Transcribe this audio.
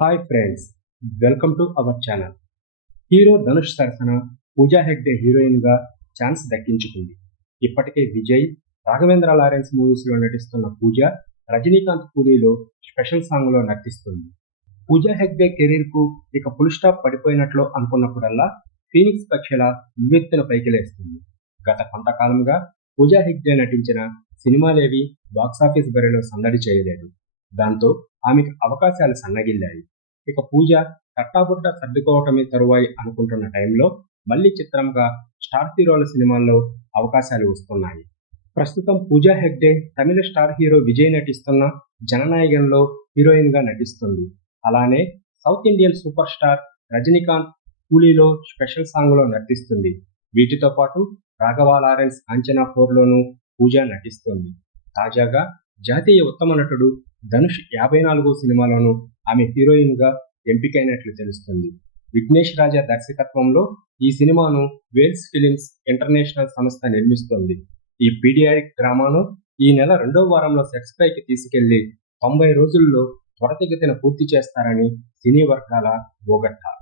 Hi friends, welcome to our channel. Hero Dhanush సరసన పూజా హెగ్డే హీరోయిన్గా chance దక్కించుకుంది. ఇప్పటికే విజయ్, రాఘవేంద్ర లారెన్స్ మూవీస్లో నటిస్తున్న పూజ రజనీకాంత్ కూలీలో స్పెషల్ సాంగ్లో నటిస్తుంది. పూజా హెగ్డే కెరీర్కు ఇక ఫుల్ స్టాప్ పడిపోయినట్లు అనుకున్నప్పుడల్లా ఫీనిక్స్ పక్షిలా ఉవ్వెత్తున పైకి లేస్తుంది. గత కొంతకాలంగా పూజా హెగ్డే నటించిన సినిమాలేవి బాక్సాఫీస్ బరిలో సందడి చేయలేదు. దాంతో ఆమెకు అవకాశాలు సన్నగిల్లాయి. ఇక పూజ కట్టాబుట్ట సర్దుకోవటమే తరువాయి అనుకుంటున్న టైంలో మళ్లీ చిత్రంగా స్టార్ హీరోల సినిమాల్లో అవకాశాలు వస్తున్నాయి. ప్రస్తుతం పూజా హెగ్డే తమిళ స్టార్ హీరో విజయ్ నటిస్తున్న జననాయకంలో హీరోయిన్గా నటిస్తుంది. అలానే south Indian super star Rajinikanth కూలీలో స్పెషల్ సాంగ్లో నటిస్తుంది. వీటితో పాటు రాఘవ లారెన్స్ కాంచనా 4లోనూ పూజ నటిస్తుంది. తాజాగా జాతీయ ఉత్తమ నటుడు ధనుష్ 54వ సినిమాలోనూ ఆమె హీరోయిన్గా ఎంపికైనట్లు తెలుస్తుంది. విఘ్నేష్ రాజా దర్శకత్వంలో ఈ సినిమాను వేల్స్ ఫిలిమ్స్ ఇంటర్నేషనల్ సంస్థ నిర్మిస్తోంది. ఈ పీడియాడిక్ డ్రామాను ఈ నెల 2వ వారంలో సెట్స్ పైకి తీసుకెళ్లి 90 రోజుల్లో త్వరితగతిన పూర్తి చేస్తారని సినీ వర్గాల ఓగట్టా.